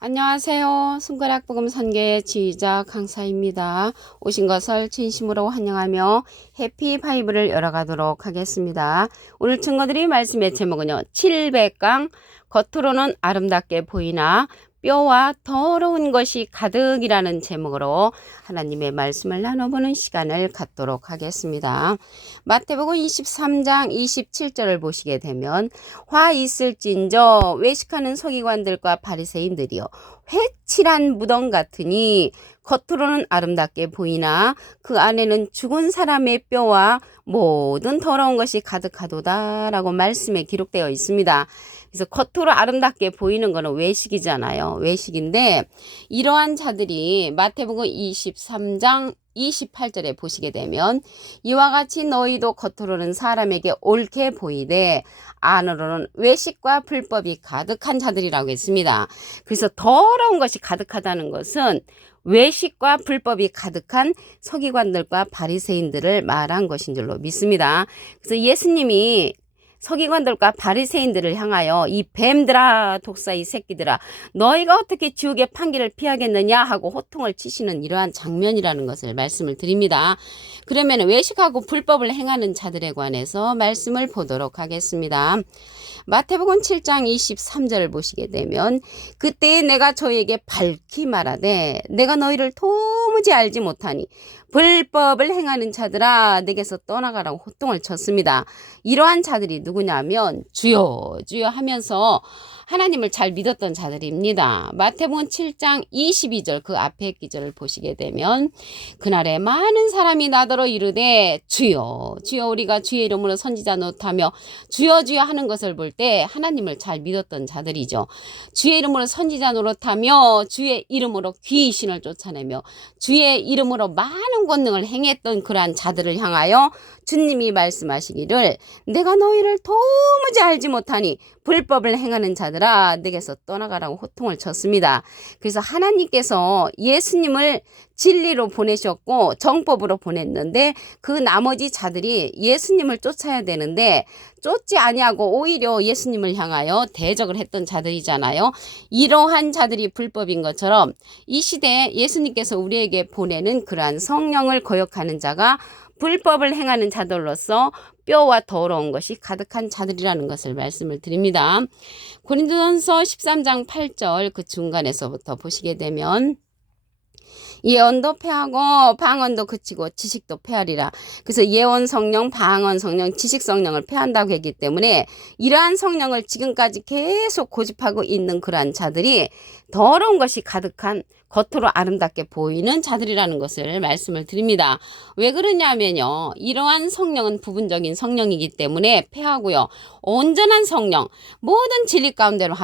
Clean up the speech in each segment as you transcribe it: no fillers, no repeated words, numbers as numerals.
안녕하세요. 손가락복음 선교의 지휘자 강사입니다. 오신 것을 진심으로 환영하며 해피 바이블을 열어가도록 하겠습니다. 오늘 증거드릴 말씀의 제목은요. 700강 겉으로는 아름답게 보이나 뼈와 더러운 것이 가득이라는 제목으로 하나님의 말씀을 나눠보는 시간을 갖도록 하겠습니다. 마태복음 23장 27절을 보시게 되면 화 있을진저 외식하는 서기관들과 바리새인들이여 회칠한 무덤 같으니 겉으로는 아름답게 보이나 그 안에는 죽은 사람의 뼈와 모든 더러운 것이 가득하도다 라고 말씀에 기록되어 있습니다. 그래서 겉으로 아름답게 보이는 것은 외식이잖아요. 외식인데 이러한 자들이 마태복음 23장 28절에 보시게 되면 이와 같이 너희도 겉으로는 사람에게 옳게 보이되 안으로는 외식과 불법이 가득한 자들이라고 했습니다. 그래서 더러운 것이 가득하다는 것은 외식과 불법이 가득한 서기관들과 바리새인들을 말한 것인 줄로 믿습니다. 그래서 예수님이 서기관들과 바리새인들을 향하여 이 뱀들아 독사 이 새끼들아 너희가 어떻게 지옥의 판기를 피하겠느냐 하고 호통을 치시는 이러한 장면이라는 것을 말씀을 드립니다. 그러면 외식하고 불법을 행하는 자들에 관해서 말씀을 보도록 하겠습니다. 마태복음 7장 23절을 보시게 되면 그때 내가 저에게 밝히 말하되 내가 너희를 도무지 알지 못하니 불법을 행하는 자들아 내게서 떠나가라고 호통을 쳤습니다. 이러한 자들이 누구냐면 주여 주여 하면서 하나님을 잘 믿었던 자들입니다. 마태복음 7장 22절 그 앞에 기절을 보시게 되면 그날에 많은 사람이 나더러 이르되 주여 주여 우리가 주의 이름으로 선지자 노릇하며 주여 주여 하는 것을 볼 때 하나님을 잘 믿었던 자들이죠. 주의 이름으로 선지자 노릇하며 주의 이름으로 귀신을 쫓아내며 주의 이름으로 많은 권능을 행했던 그러한 자들을 향하여 주님이 말씀하시기를 내가 너희를 도무지 알지 못하니 불법을 행하는 자들아 내게서 떠나가라고 호통을 쳤습니다. 그래서 하나님께서 예수님을 진리로 보내셨고 정법으로 보냈는데 그 나머지 자들이 예수님을 쫓아야 되는데 쫓지 아니하고 오히려 예수님을 향하여 대적을 했던 자들이잖아요. 이러한 자들이 불법인 것처럼 이 시대에 예수님께서 우리에게 보내는 그러한 성령을 거역하는 자가 불법을 행하는 자들로서 뼈와 더러운 것이 가득한 자들이라는 것을 말씀을 드립니다. 고린도전서 13장 8절 그 중간에서부터 보시게 되면 예언도 패하고 방언도 그치고 지식도 패하리라. 그래서 예언 성령, 방언 성령, 지식 성령을 패한다고 했기 때문에 이러한 성령을 지금까지 계속 고집하고 있는 그러한 자들이 더러운 것이 가득한 겉으로 아름답게 보이는 자들이라는 것을 말씀을 드립니다. 왜 그러냐면요. 이러한 성령은 부분적인 성령이기 때문에 패하고요. 온전한 성령, 모든 진리 가운데로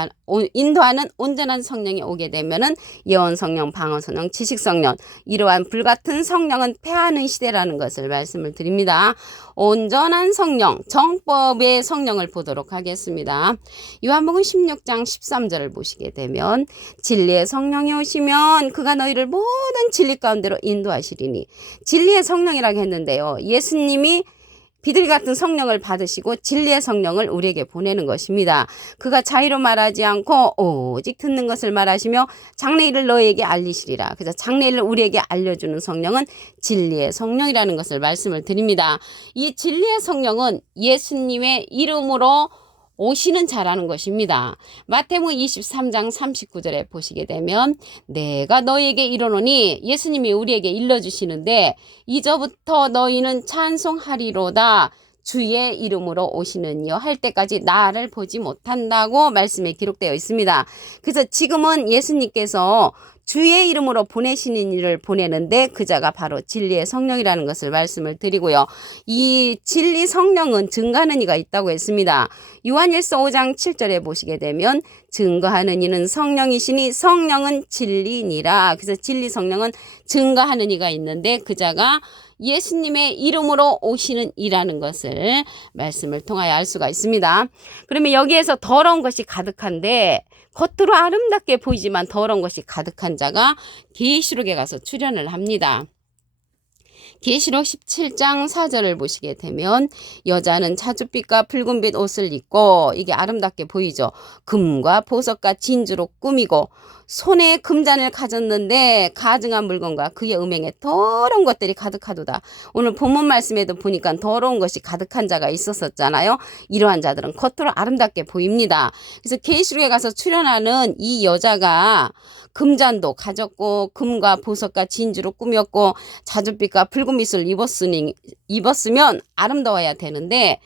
인도하는 온전한 성령이 오게 되면은 예언 성령, 방언 성령, 지식 성령 이러한 불같은 성령은 패하는 시대라는 것을 말씀을 드립니다. 온전한 성령, 정법의 성령을 보도록 하겠습니다. 요한복음 16장 13절을 보시게 되면 진리의 성령이 오시면 그가 너희를 모든 진리 가운데로 인도하시리니 진리의 성령이라고 했는데요. 예수님이 비둘기 같은 성령을 받으시고 진리의 성령을 우리에게 보내는 것입니다. 그가 자의로 말하지 않고 오직 듣는 것을 말하시며 장래일을 너희에게 알리시리라. 그래서 장래일을 우리에게 알려주는 성령은 진리의 성령이라는 것을 말씀을 드립니다. 이 진리의 성령은 예수님의 이름으로 오시는 자라는 것입니다. 마태복음 23장 39절에 보시게 되면 내가 너희에게 이르노니 예수님이 우리에게 일러주시는데 이제부터 너희는 찬송하리로다 주의 이름으로 오시는 이여 할 때까지 나를 보지 못한다고 말씀에 기록되어 있습니다. 그래서 지금은 예수님께서 주의 이름으로 보내시는 일을 보내는데 그 자가 바로 진리의 성령이라는 것을 말씀을 드리고요. 이 진리 성령은 증거하는 이가 있다고 했습니다. 요한일서 5장 7절에 보시게 되면 증거하는 이는 성령이시니 성령은 진리니라. 그래서 진리 성령은 증거하는 이가 있는데 그 자가 예수님의 이름으로 오시는 이라는 것을 말씀을 통하여 알 수가 있습니다. 그러면 여기에서 더러운 것이 가득한데 겉으로 아름답게 보이지만 더러운 것이 가득한 자가 계시록에 가서 출현을 합니다. 계시록 17장 4절을 보시게 되면 여자는 자줏빛과 붉은빛 옷을 입고 이게 아름답게 보이죠. 금과 보석과 진주로 꾸미고 손에 금잔을 가졌는데 가증한 물건과 그의 음행에 더러운 것들이 가득하도다. 오늘 본문 말씀에도 보니까 더러운 것이 가득한 자가 있었잖아요. 이러한 자들은 겉으로 아름답게 보입니다. 그래서 계시록에 가서 출현하는 이 여자가 금잔도 가졌고 금과 보석과 진주로 꾸몄고 자줏빛과 붉은빛을 입었으면 아름다워야 되는데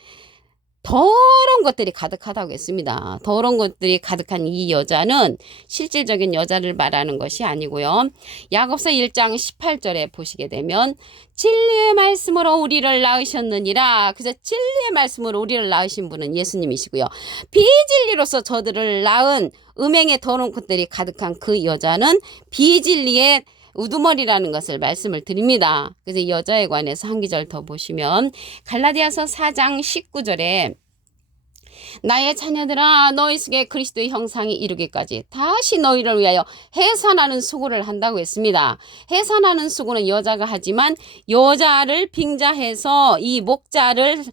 더러운 것들이 가득하다고 했습니다. 더러운 것들이 가득한 이 여자는 실질적인 여자를 말하는 것이 아니고요. 야고보서 1장 18절에 보시게 되면 진리의 말씀으로 우리를 낳으셨느니라. 그래서 진리의 말씀으로 우리를 낳으신 분은 예수님이시고요. 비진리로서 저들을 낳은 음행의 더러운 것들이 가득한 그 여자는 비진리의 우두머리라는 것을 말씀을 드립니다. 그래서 이 여자에 관해서 한 구절 더 보시면 갈라디아서 4장 19절에 나의 자녀들아 너희 속에 그리스도의 형상이 이루기까지 다시 너희를 위하여 해산하는 수고를 한다고 했습니다. 해산하는 수고는 여자가 하지만 여자를 빙자해서 이 목자를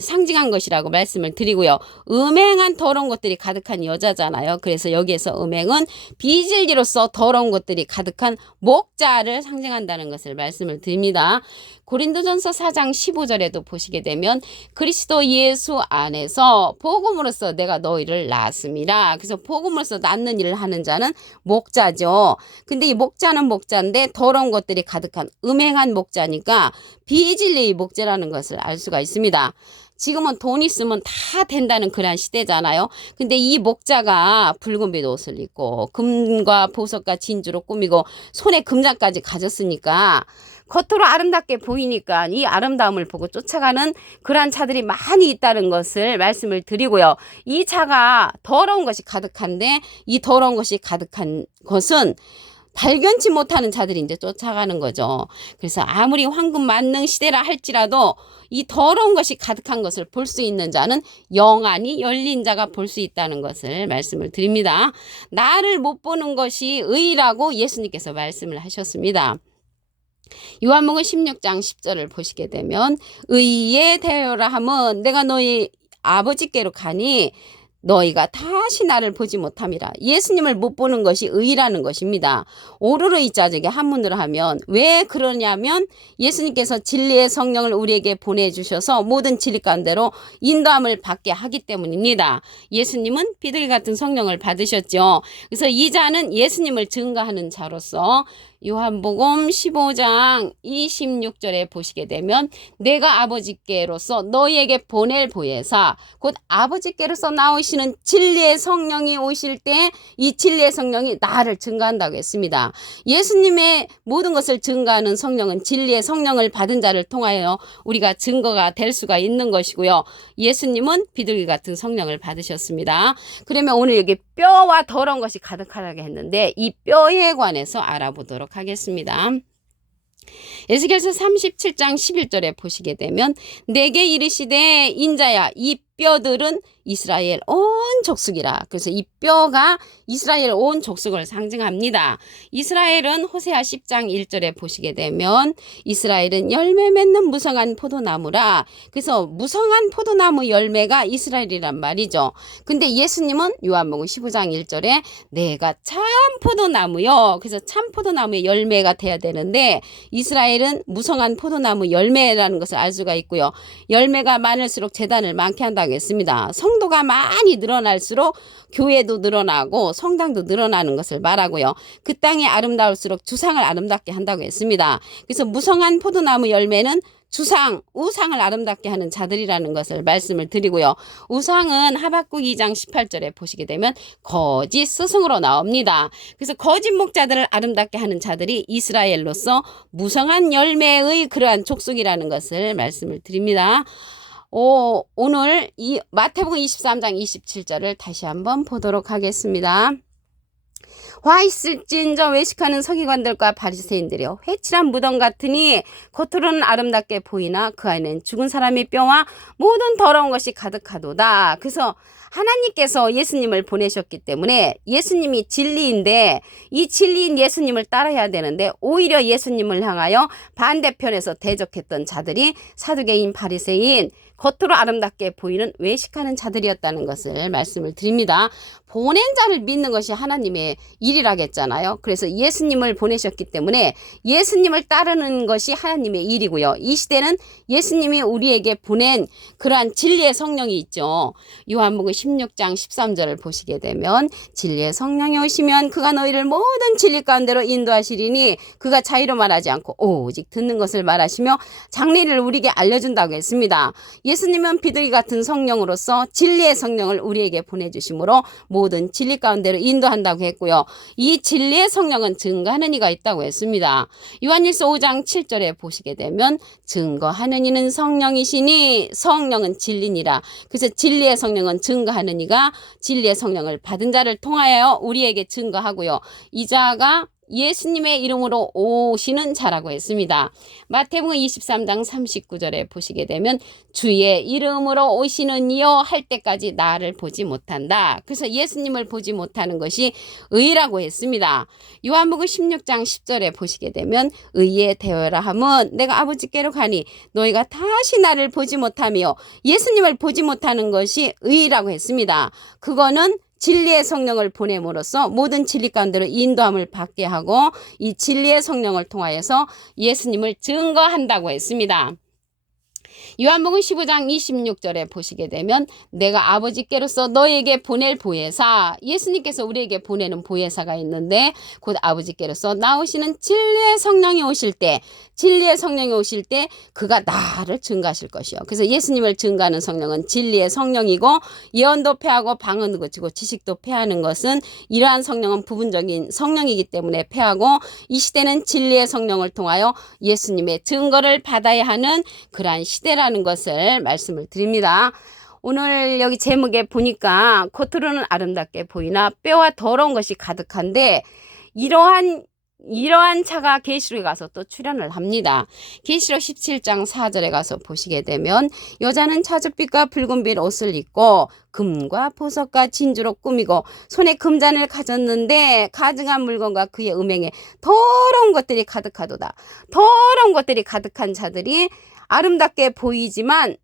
상징한 것이라고 말씀을 드리고요. 음행한 더러운 것들이 가득한 여자잖아요. 그래서 여기에서 음행은 비진리로서 더러운 것들이 가득한 목자를 상징한다는 것을 말씀을 드립니다. 고린도전서 4장 15절에도 보시게 되면 그리스도 예수 안에서 복음으로써 내가 너희를 낳았습니다. 그래서 복음으로써 낳는 일을 하는 자는 목자죠. 근데 이 목자는 목자인데 더러운 것들이 가득한 음행한 목자니까 비진리의 목자라는 것을 알 수가 있습니다. 지금은 돈 있으면 다 된다는 그런 시대잖아요. 근데 이 목자가 붉은빛 옷을 입고 금과 보석과 진주로 꾸미고 손에 금장까지 가졌으니까 겉으로 아름답게 보이니까 이 아름다움을 보고 쫓아가는 그러한 차들이 많이 있다는 것을 말씀을 드리고요. 이 차가 더러운 것이 가득한데 이 더러운 것이 가득한 것은 발견치 못하는 자들이 이제 쫓아가는 거죠. 그래서 아무리 황금 만능 시대라 할지라도 이 더러운 것이 가득한 것을 볼 수 있는 자는 영안이 열린 자가 볼 수 있다는 것을 말씀을 드립니다. 나를 못 보는 것이 의라고 예수님께서 말씀을 하셨습니다. 요한복음 16장 10절을 보시게 되면 의에 대하여라 함은 내가 너희 아버지께로 가니 너희가 다시 나를 보지 못함이라. 예수님을 못 보는 것이 의라는 것입니다. 오르르이 자적에 한문으로 하면 왜 그러냐면 예수님께서 진리의 성령을 우리에게 보내주셔서 모든 진리 가운데로 인도함을 받게 하기 때문입니다. 예수님은 비둘기 같은 성령을 받으셨죠. 그래서 이 자는 예수님을 증거하는 자로서 요한복음 15장 26절에 보시게 되면 내가 아버지께로서 너희에게 보낼 보혜사 곧 아버지께로서 나오시는 진리의 성령이 오실 때 이 진리의 성령이 나를 증거한다고 했습니다. 예수님의 모든 것을 증거하는 성령은 진리의 성령을 받은 자를 통하여 우리가 증거가 될 수가 있는 것이고요. 예수님은 비둘기 같은 성령을 받으셨습니다. 그러면 오늘 여기 뼈와 더러운 것이 가득하다고 했는데 이 뼈에 관해서 알아보도록 하겠습니다. 에스겔서 37장 11절에 보시게 되면 내게 이르시되 인자야 이 뼈들은 이스라엘 온 족속이라. 그래서 이 뼈가 이스라엘 온 족속을 상징합니다. 이스라엘은 호세아 10장 1절에 보시게 되면 이스라엘은 열매 맺는 무성한 포도나무라. 그래서 무성한 포도나무 열매가 이스라엘이란 말이죠. 근데 예수님은 요한복음 15장 1절에 내가 참 포도나무요. 그래서 참 포도나무의 열매가 돼야 되는데 이스라엘은 무성한 포도나무 열매라는 것을 알 수가 있고요. 열매가 많을수록 재단을 많게 한다고 했습니다. 성도가 많이 늘어날수록 교회도 늘어나고 성당도 늘어나는 것을 말하고요. 그 땅이 아름다울수록 주상을 아름답게 한다고 했습니다. 그래서 무성한 포도나무 열매는 주상, 우상을 아름답게 하는 자들이라는 것을 말씀을 드리고요. 우상은 하박국 2장 18절에 보시게 되면 거짓 스승으로 나옵니다. 그래서 거짓 목자들을 아름답게 하는 자들이 이스라엘로서 무성한 열매의 그러한 족속이라는 것을 말씀을 드립니다. 오늘 이 마태복음 23장 27절을 다시 한번 보도록 하겠습니다. 화 있을진저 외식하는 서기관들과 바리새인들이여 회칠한 무덤 같으니 겉으로는 아름답게 보이나 그 안에는 죽은 사람의 뼈와 모든 더러운 것이 가득하도다. 그래서 하나님께서 예수님을 보내셨기 때문에 예수님이 진리인데 이 진리인 예수님을 따라야 되는데 오히려 예수님을 향하여 반대편에서 대적했던 자들이 사두개인, 바리새인, 겉으로 아름답게 보이는 외식하는 자들이었다는 것을 말씀을 드립니다. 보낸 자를 믿는 것이 하나님의 일이라겠잖아요. 그래서 예수님을 보내셨기 때문에 예수님을 따르는 것이 하나님의 일이고요. 이 시대는 예수님이 우리에게 보낸 그러한 진리의 성령이 있죠. 요한복음 16장 13절을 보시게 되면 진리의 성령이 오시면 그가 너희를 모든 진리 가운데로 인도하시리니 그가 자의로 말하지 않고 오직 듣는 것을 말하시며 장리를 우리에게 알려준다고 했습니다. 예수님은 비둘기 같은 성령으로서 진리의 성령을 우리에게 보내주심으로 모든 진리 가운데로 인도한다고 했고요. 이 진리의 성령은 증거하는 이가 있다고 했습니다. 요한일서 5장 7절에 보시게 되면 증거하는 이는 성령이시니 성령은 진리니라. 그래서 진리의 성령은 증거하는 이가 진리의 성령을 받은 자를 통하여 우리에게 증거하고요. 이 자가 예수님의 이름으로 오시는 자라고 했습니다. 마태복음 23장 39절에 보시게 되면 주의 이름으로 오시는 이여 할 때까지 나를 보지 못한다. 그래서 예수님을 보지 못하는 것이 의라고 했습니다. 요한복음 16장 10절에 보시게 되면 의에 대하여라 함은 내가 아버지께로 가니 너희가 다시 나를 보지 못하며 예수님을 보지 못하는 것이 의라고 했습니다. 그거는 진리의 성령을 보냄으로써 모든 진리 가운데로 인도함을 받게 하고 이 진리의 성령을 통하여서 예수님을 증거한다고 했습니다. 요한복음 15장 26절에 보시게 되면 내가 아버지께로서 너에게 보낼 보혜사, 예수님께서 우리에게 보내는 보혜사가 있는데 곧 아버지께로서 나오시는 진리의 성령이 오실 때, 진리의 성령이 오실 때 그가 나를 증거하실 것이요. 그래서 예수님을 증거하는 성령은 진리의 성령이고 예언도 패하고 방언도 그치고 지식도 패하는 것은 이러한 성령은 부분적인 성령이기 때문에 패하고 이 시대는 진리의 성령을 통하여 예수님의 증거를 받아야 하는 그러한 시대라는 것을 말씀을 드립니다. 오늘 여기 제목에 보니까 겉으로는 아름답게 보이나 뼈와 더러운 것이 가득한데 이러한 차가 계시록에 가서 또 출현을 합니다. 계시록 17장 4절에 가서 보시게 되면 여자는 차주빛과 붉은빛 옷을 입고 금과 보석과 진주로 꾸미고 손에 금잔을 가졌는데 가증한 물건과 그의 음행에 더러운 것들이 가득하도다. 더러운 것들이 가득한 자들이 아름답게 보이지만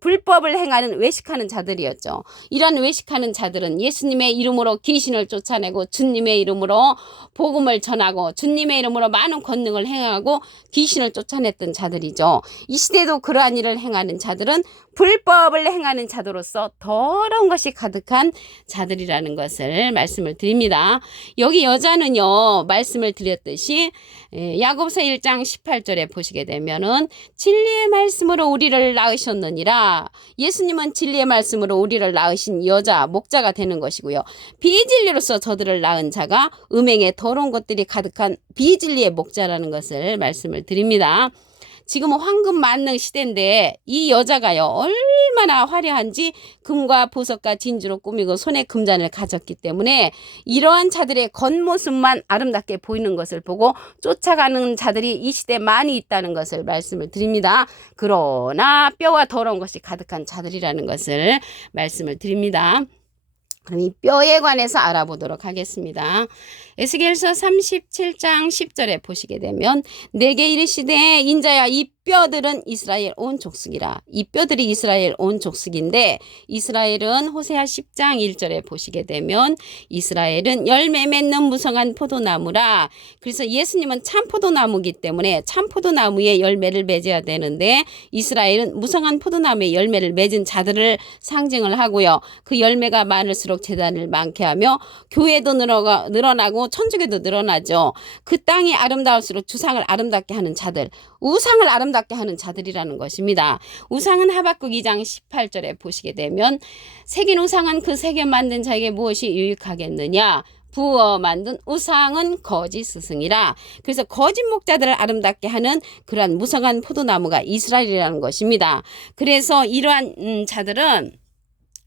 불법을 행하는 외식하는 자들이었죠. 이런 외식하는 자들은 예수님의 이름으로 귀신을 쫓아내고 주님의 이름으로 복음을 전하고 주님의 이름으로 많은 권능을 행하고 귀신을 쫓아냈던 자들이죠. 이 시대도 그러한 일을 행하는 자들은 불법을 행하는 자들로서 더러운 것이 가득한 자들이라는 것을 말씀을 드립니다. 여기 여자는요, 말씀을 드렸듯이 야고보서 1장 18절에 보시게 되면은 진리의 말씀으로 우리를 낳으셨느니라. 예수님은 진리의 말씀으로 우리를 낳으신 여자, 목자가 되는 것이고요. 비진리로서 저들을 낳은 자가 음행에 더러운 것들이 가득한 비진리의 목자라는 것을 말씀을 드립니다. 지금은 황금 만능 시대인데 이 여자가요 얼마나 화려한지 금과 보석과 진주로 꾸미고 손에 금잔을 가졌기 때문에 이러한 자들의 겉모습만 아름답게 보이는 것을 보고 쫓아가는 자들이 이 시대에 많이 있다는 것을 말씀을 드립니다. 그러나 뼈와 더러운 것이 가득한 자들이라는 것을 말씀을 드립니다. 그럼 이 뼈에 관해서 알아보도록 하겠습니다. 에스겔서 37장 10절에 보시게 되면 내게 이르시되 인자야 이 뼈들은 이스라엘 온 족속이라. 이 뼈들이 이스라엘 온 족속인데 이스라엘은 호세아 10장 1절에 보시게 되면 이스라엘은 열매 맺는 무성한 포도나무라. 그래서 예수님은 참 포도나무이기 때문에 참 포도나무에 열매를 맺어야 되는데 이스라엘은 무성한 포도나무에 열매를 맺은 자들을 상징을 하고요. 그 열매가 많을수록 재단을 많게 하며 교회도 늘어나고 천주교도 늘어나죠. 그 땅이 아름다울수록 주상을 아름답게 하는 자들, 우상을 아름답게 하는 자들이라는 것입니다. 우상은 하박국 2장 18절에 보시게 되면 새긴 우상은 그 새겨 만든 자에게 무엇이 유익하겠느냐. 부어 만든 우상은 거짓 스승이라. 그래서 거짓 목자들을 아름답게 하는 그러한 무성한 포도나무가 이스라엘이라는 것입니다. 그래서 이러한 자들은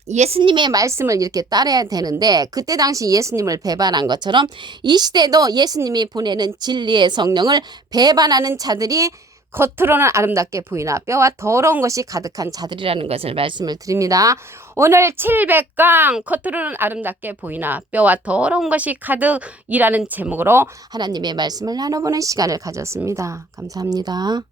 예수님의 말씀을 이렇게 따라야 되는데 그때 당시 예수님을 배반한 것처럼 이 시대도 예수님이 보내는 진리의 성령을 배반하는 자들이 겉으로는 아름답게 보이나 뼈와 더러운 것이 가득한 자들이라는 것을 말씀을 드립니다. 오늘 700강 겉으로는 아름답게 보이나 뼈와 더러운 것이 가득이라는 제목으로 하나님의 말씀을 나눠보는 시간을 가졌습니다. 감사합니다.